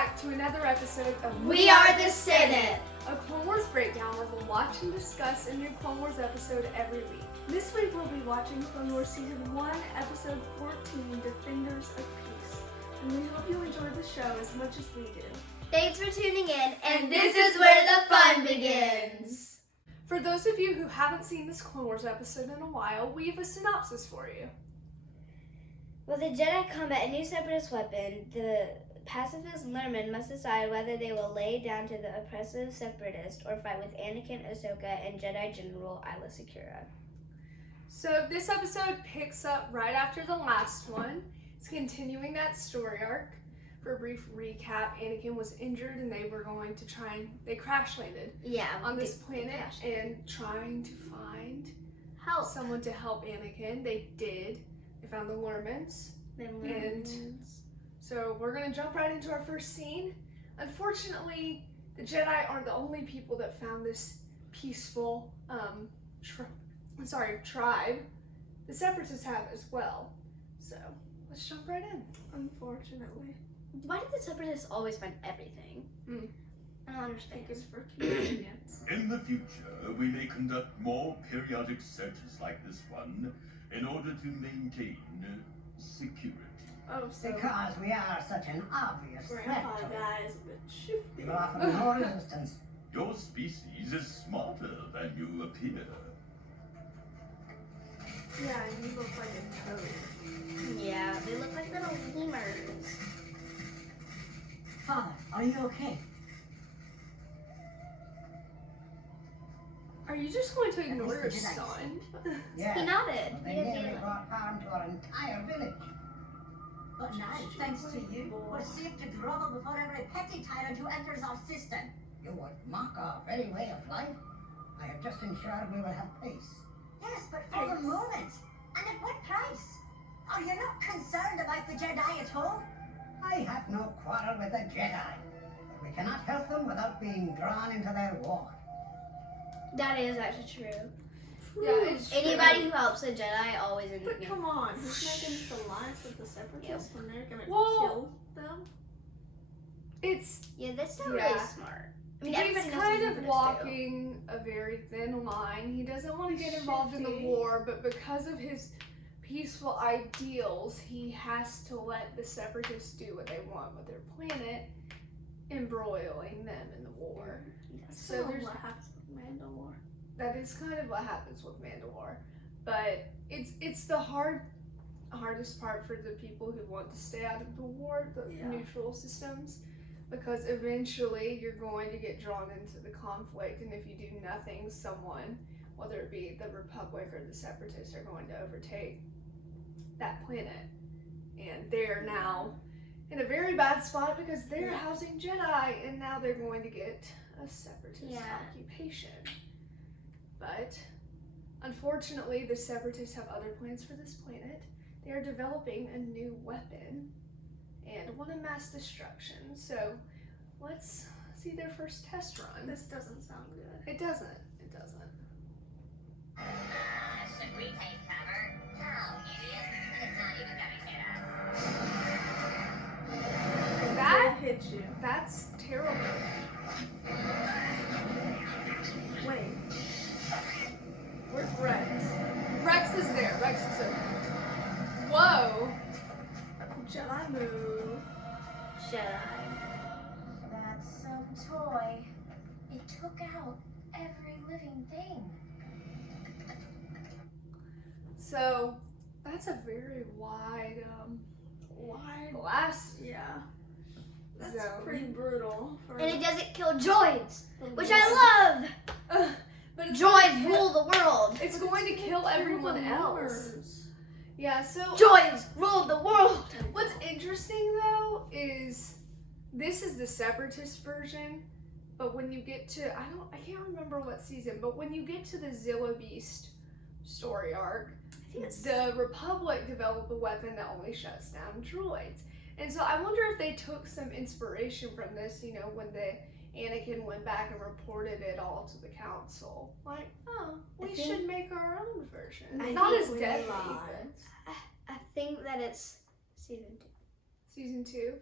back to another episode of We Are the Senate, a Clone Wars breakdown where we'll watch and discuss a new Clone Wars episode every week. This week we'll be watching Clone Wars Season 1, Episode 14, Defenders of Peace. And we hope you enjoy the show as much as we do. Thanks for tuning in, and this is where the fun begins. For those of you who haven't seen this Clone Wars episode in a while, we have a synopsis for you. With the Jedi combat a new separatist weapon, the pacifist Lerman must decide whether they will lay down to the oppressive separatist or fight with Anakin, Ahsoka, and Jedi General Aayla Secura. So this episode picks up right after the last one. It's continuing that story arc. For a brief recap, Anakin was injured and they were going to they crash landed on this planet and trying to find someone to help Anakin. They did. They found the Lermans. And so we're going to jump right into our first scene. Unfortunately, the Jedi aren't the only people that found this peaceful tribe. The Separatists have as well. So let's jump right in, unfortunately. Why do the Separatists always find everything? I don't understand. It's for convenience. In the future, we may conduct more periodic searches like this one in order to maintain security. Oh, so because we are such an obvious threat Grandpa to guy is a bit shifty. you will offer no resistance. Your species is smarter than you appear. Yeah, and you look like a toad. Yeah, they look like little lemurs. Father, are you okay? Are you just going to ignore your Jedi. son? Yes. He nodded. But they nearly brought harm to our entire village. But now, thanks to you, we're safe to grovel before every petty tyrant who enters our system. You would mock our very way of life. I have just ensured we will have peace. Yes, but for the moment. And at what price? Are you not concerned about the Jedi at all? I have no quarrel with the Jedi. But we cannot help them without being drawn into their war. That is actually true. Yeah, it's Anybody who helps a Jedi always ends up But come on, who's making this alliance with the Separatists when they're gonna kill them? Yeah, that's not Yeah. really smart. I mean, He's everybody knows kind what of Separatists walking a very thin line. He doesn't want to get involved in the war, but because of his peaceful ideals, he has to let the Separatists do what they want with their planet, embroiling them in the war. So there's what happens with Mandalore. that is kind of what happens with Mandalore, but it's the hardest part for the people who want to stay out of the war, the neutral systems, because eventually you're going to get drawn into the conflict, and if you do nothing, someone, whether it be the Republic or the Separatists, are going to overtake that planet, and they're now in a very bad spot because they're housing Jedi, and now they're going to get a Separatist occupation. But unfortunately, the Separatists have other plans for this planet. They are developing a new weapon and want a mass destruction. So let's see their first test run. This doesn't sound good. It doesn't. Should we take cover? No, idiot. It's not even gonna hit us. That hit you. That's terrible. Wait. Where's Rex? Rex is there. Rex is over. Whoa. Jedi move. Jedi. That sub-toy. It took out every living thing. So that's a very wide glass. Yeah. That's pretty brutal. And it doesn't kill droids, which I love. But it's Droids rule the world. It's going to kill everyone else. Yeah, so Droids rule the world. what's interesting though is this is the Separatist version, but when you get to I can't remember what season, but when you get to the Zillo Beast story arc, the Republic developed a weapon that only shuts down droids. And so I wonder if they took some inspiration from this, when the Anakin went back and reported it all to the council. Like, we should make our own version. I Not think as we deadly. I think that it's season Season 2.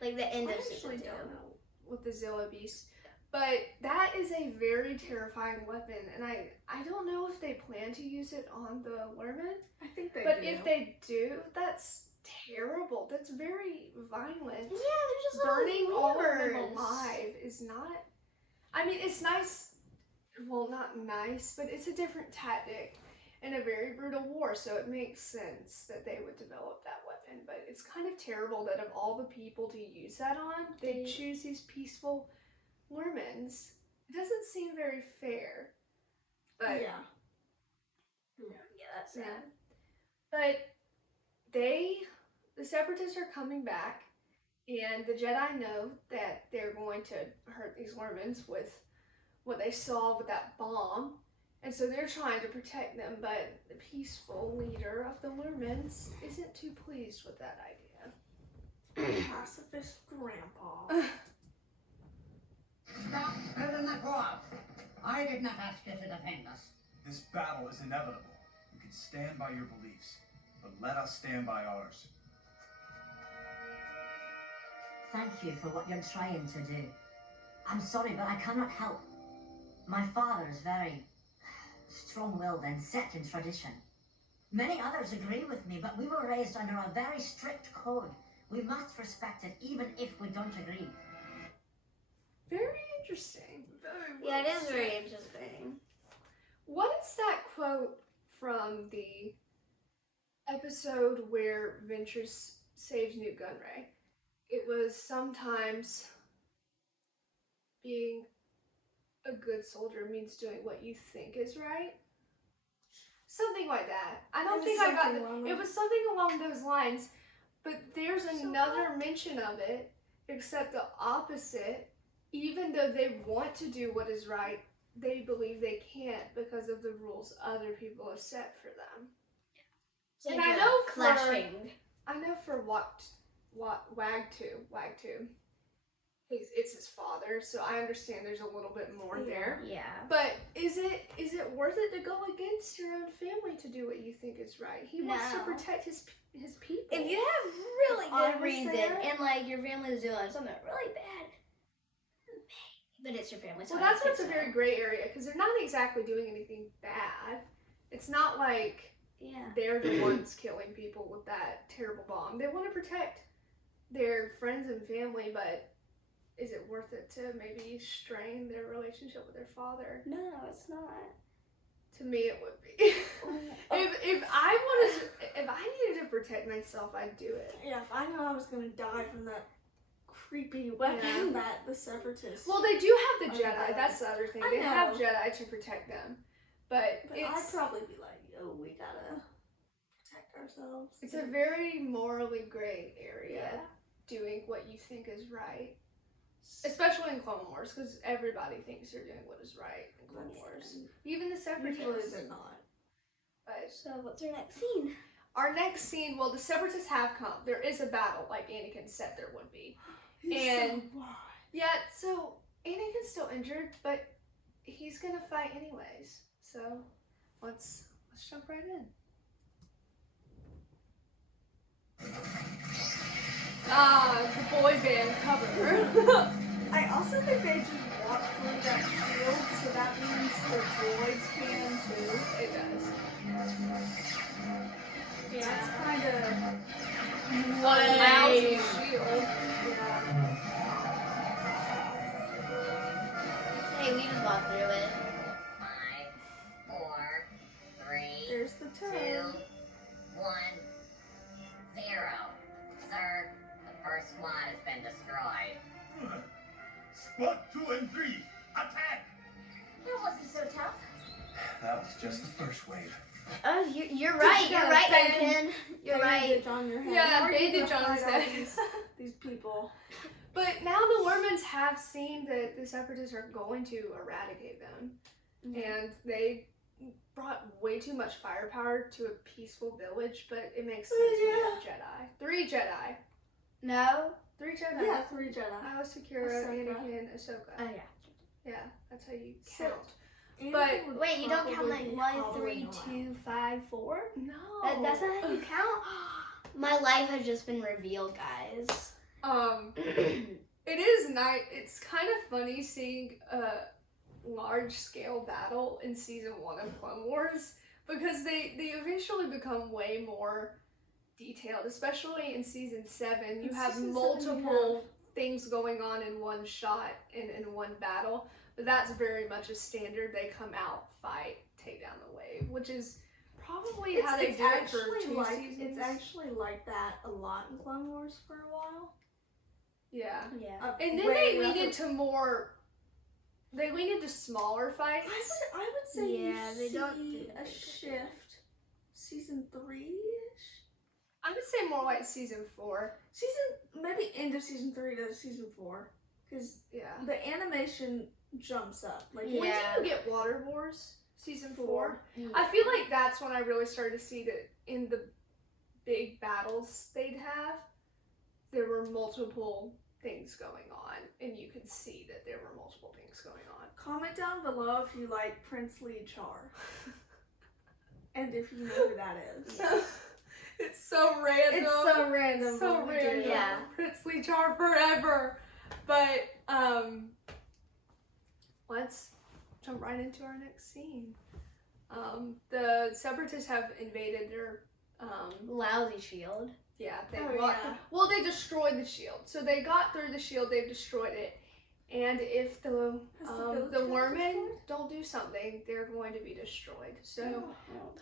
Like the end I of actually season 2. don't know with the Zilla Beast. But that is a very terrifying weapon, and I don't know if they plan to use it on the Lerman. I think they But do. if they do, that's terrible. That's very violent. Yeah, they're just Burning little all of them lemurs. alive is not. I mean, it's nice. Well, not nice, but it's a different tactic in a very brutal war, so it makes sense that they would develop that weapon. But it's kind of terrible that of all the people to use that on, they choose these peaceful Lermans. It doesn't seem very fair. But Yeah. Yeah, that's sad. yeah. But the Separatists are coming back, and the Jedi know that they're going to hurt these Lermans with what they saw with that bomb, and so they're trying to protect them, but the peaceful leader of the Lermans isn't too pleased with that idea. Pacifist grandpa. Stop building that wall. I did not ask you to defend us. This battle is inevitable. You can stand by your beliefs, but let us stand by ours. Thank you for what you're trying to do. I'm sorry, but I cannot help. My father is very strong-willed and set in tradition. Many others agree with me, but we were raised under a very strict code. We must respect it, even if we don't agree. Very interesting. Very Yeah, it well is said. very interesting. What is that quote from the episode where Ventress saves Newt Gunray? It was sometimes being a good soldier means doing what you think is right. Something like that. I don't think I got it. It was something along those lines, but there's another mention of it, except the opposite. Even though they want to do what is right, they believe they can't because of the rules other people have set for them. It's And like I a know clashing. I know for Wag2, it's his father, so I understand there's a little bit more there. Yeah. But is it worth it to go against your own family to do what you think is right? He wants to No. protect his people. If you have really I good was reason there. and like your family's doing something really bad, but it's your family. So Well, I that's don't what's a think very gray area because they're not exactly doing anything bad. It's not like yeah. they're the ones killing people with that terrible bomb. They want to protect their friends and family, but is it worth it to maybe strain their relationship with their father? No, it's not. To me, it would be. if I needed to protect myself, I'd do it. Yeah, if I knew I was gonna die from that creepy weapon that the Separatists. Well, they do have the Oh, Jedi. yeah. That's the other thing. I They have know. Jedi to protect them, but I'd it's probably be like, yo, we gotta protect ourselves. it's a very morally gray area. Yeah. Doing what you think is right, especially in Clone Wars, because everybody thinks they're doing what is right in Clone Wars. Even the Usually Separatists. they're not. But So what's our next scene? our next scene, well, the Separatists have come. There is a battle, like Anakin said there would be. He's And- so blind. Yeah, so Anakin's still injured, but he's gonna fight anyways. So let's jump right in. The boy band cover. I also think they just walk through that field, so that means the droids can too. It does. That's kind of What allows you shield. Hey, we just walked through it. 5, 4, 3, There's the 2, turn. 1, 0. Sir, the first squad has been destroyed. Squad 2 and 3, attack! It wasn't so tough. That was just the first wave. Oh, you're right. You're right, Anakin. You're right. Bandage on your head. Yeah, How are you bandage gonna on his fight all head. These people. But now the Lermans have seen that the Separatists are going to eradicate them. And they brought way too much firepower to a peaceful village, but it makes sense when you have Jedi. 3 Jedi. No. 3 Jedi. Yeah, 3 Jedi. Sakura, Ahsoka. Anakin, Ahsoka. Oh yeah. Yeah, that's how you So- count. But Wait, you don't count like 1, 3, 2, 5, 4? No. That's not how you count. My life has just been revealed, guys. It is nice. It's kind of funny seeing a large-scale battle in season 1 of Clone Wars because they eventually become way more detailed, especially in season 7. You have multiple things going on in one shot in one battle, but that's very much a standard. They come out, fight, take down the wave, which is probably how they do it for 2 seasons. It's actually like that a lot in Clone Wars for a while. Yeah. Yeah. And then they leaned into smaller fights. I would say Yeah, they don't do a shift. Season 3-ish? I would say more like season 4. Maybe end of season 3 to season 4. Because the animation jumps up. Like When do you get Water Wars? Season 4? Yeah. I feel like that's when I really started to see that in the big battles they'd have, there were multiple things going on, and you could see that there were multiple things going on. Comment down below if you like Princely Char. And if you know who that is. It's so random. It's so random. So but we do. random. Yeah. Princely Char forever. But let's jump right into our next scene. The Separatists have invaded their Lousy shield. yeah, Oh, they destroyed the shield. So they got through the shield, they've destroyed it. And if the village the been Wormen destroyed? don't do something, they're going to be destroyed. So Oh.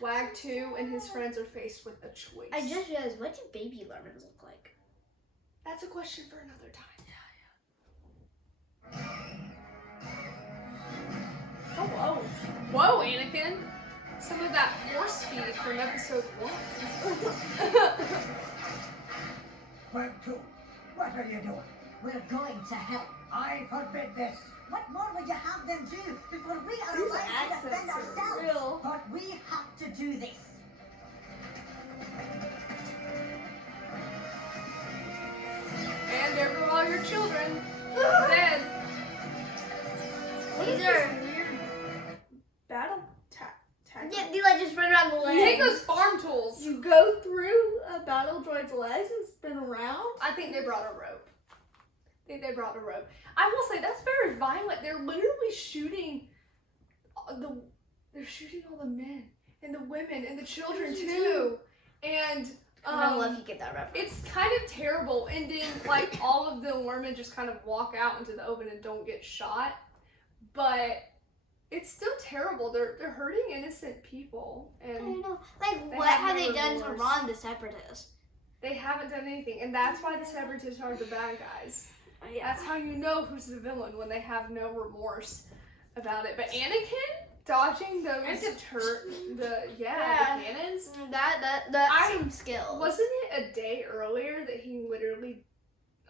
Wag 2 and his friends are faced with a choice. I just realized, what do baby lemons look like? That's a question for another time. Oh, whoa. Whoa, Anakin! Some of that force speed from episode 1. Wag 2, what are you doing? We're going to help. I forbid this. What more would you have them do before we are These allowed to defend accents are ourselves? real. But we have to do this. And there go all your children. Dead. What These is are- this weird battle tactic? Yeah, they like just run around the You legs. take those farm tools. You go through a battle droid's legs and spin around? I think they brought a rope. I will say that's very violent. They're literally shooting they're shooting all the men and the women and the children too. And I love you get that reference. it's kind of terrible. And then like all of the women just kind of walk out into the open and don't get shot. But it's still terrible. They're hurting innocent people, I and don't know. Like, They what have have no they done to remorse. Ron the Separatist? they haven't done anything. And that's why the Separatists are the bad guys. That's how you know who's the villain, when they have no remorse about it. But Anakin dodging those the cannons. That's some skill. Wasn't it a day earlier that he literally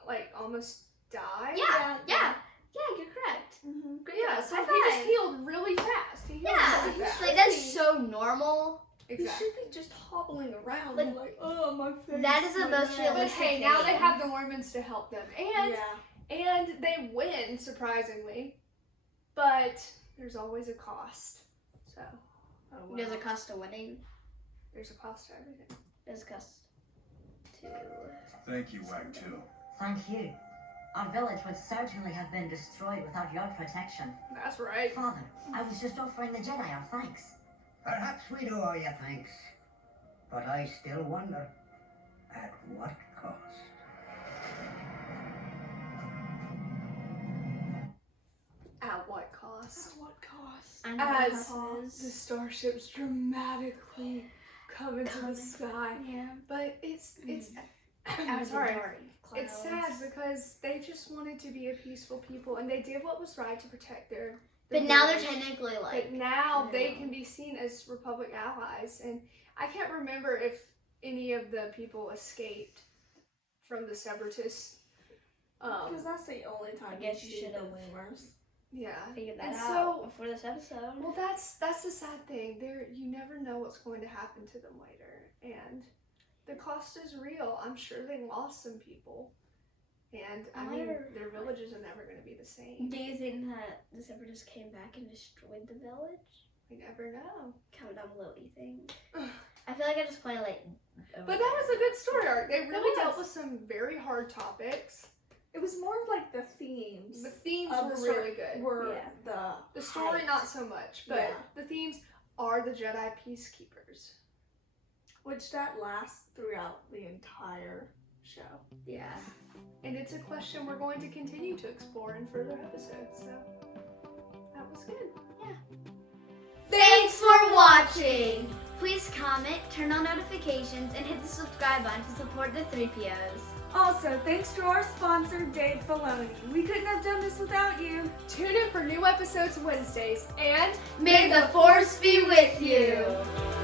like almost died? Yeah, you're correct. Mm-hmm. Good Yeah, job. so High he just five. healed really fast. He healed Yeah, really fast. like that's so normal. He Exactly. should be just hobbling around Like, oh, my face. that is the my most neck." But realistic hey, now they thing. have the Mormons to help them, and Yeah. and they win surprisingly. But there's always a cost. So Oh, wow. There's a cost to winning. there's a cost to everything. There's a cost to... Thank you, Wag 2. Thank you. Our village would certainly have been destroyed without your protection. That's right. Father, I was just offering the Jedi our thanks. Perhaps we do owe you thanks. But I still wonder, at what cost? At what cost? At what cost? I know As what the starships dramatically come into the sky. Yeah. But it's I'm I'm sorry. sorry. It's sad because they just wanted to be a peaceful people, and they did what was right to protect their But now they're village. technically But like... now they no. can be seen as Republic allies, and I can't remember if any of the people escaped from the Separatists. Because that's the only time I guess you you see should've the lemurs. Yeah. Figured that And out so- before this episode. Well, that's the sad thing. You never know what's going to happen to them later, and the cost is real. I'm sure they lost some people, and I mean their villages are never going to be the same. Do you think that the Separatists came back and destroyed the village? We never know. Comment down below what you think. I feel like at this point, like, But that was a good story arc. They really was. dealt with some very hard topics. It was more of like the themes. The themes of were the really good. Were Yeah. The story, height, not so much, but Yeah. the themes are the Jedi Peacekeepers. which that lasts throughout the entire show. Yeah. And it's a question we're going to continue to explore in further episodes, so that was good. Thanks for watching! Please comment, turn on notifications, and hit the subscribe button to support the Threepios. Also, thanks to our sponsor, Dave Filoni. We couldn't have done this without you. Tune in for new episodes Wednesdays, and May the Force be with you!